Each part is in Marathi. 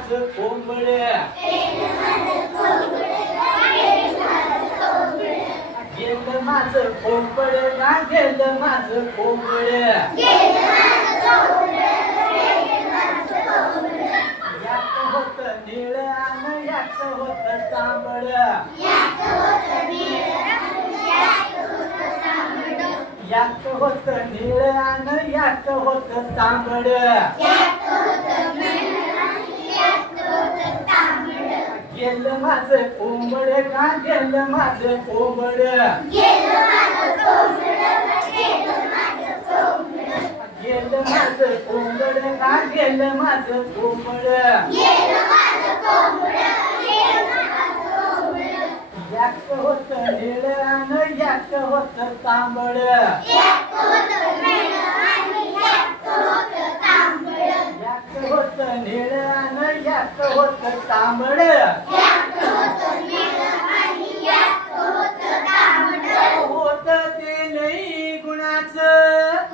माझं कोंबड गेलं माझं कोंबड ना गेलं माझं कोंबड याच होत निळ आणि याच होत तांबड याच होत निळ आणि याच होत तांबड गेलं माझं कोंबड का गेलं माझं कोंबड गेलं माझं कोंबड का गेलं माझं कोंबड याच होत निळ आणि याच होत तांबड याच होत निळ आणि याच होत तांबड होत ते नाही गुणाचं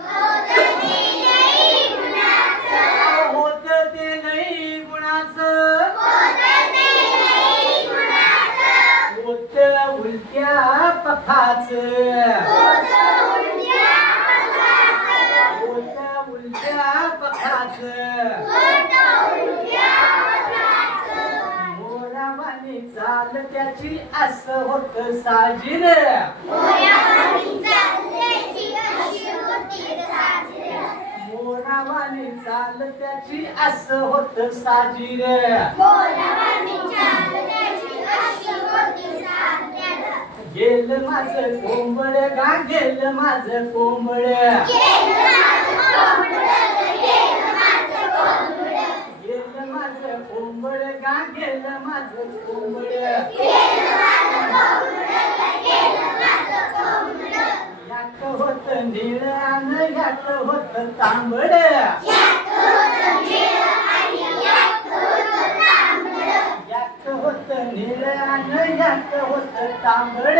होत ते नाही गुणाचं होत उलट्या पथाचं होत उलट्या पथाचं मोरावानी चाल त्याची असं होत साजीर मोरावानी चाल त्याची असं होत साजीर गेलं माझं कोंबड का गेलं माझं कोंबड गेलं माझं कोंबड का गेलं माझं कोंबड यात होत निळ आणि यात होत तांबड यात होत निळ आणि यात होत तांबड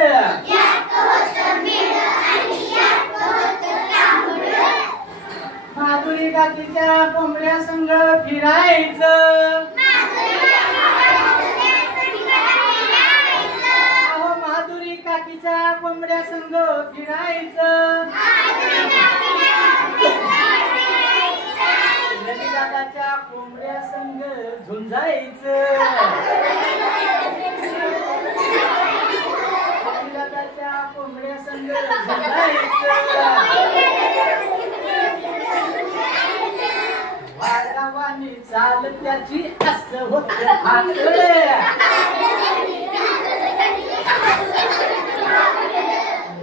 माधुरी काकीच्या कोंबड्या संग फिरायचं अहो माधुरी काकीच्या कोंबड्या संग फिरायचं दादाच्या कोंबड्या संग झुंजायचं दादाच्या कोंबड्या संग झुंजायचं वाघावानी चाल त्याची असं होत फाकड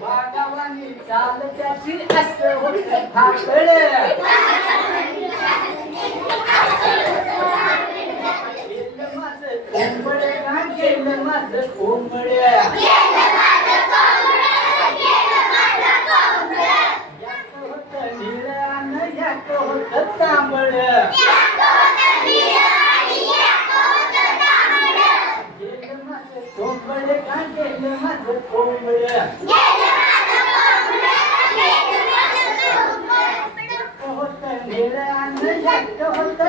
वाघावानी चाल त्याची असं होत फाकड गेलं माझं कोंबड का गेलं माझं कोंबड यात होत निळ आणि यात होत तांबड गेलं माझं कोंबड का गेलं माझं कोंबड होत निळ आणि यात होत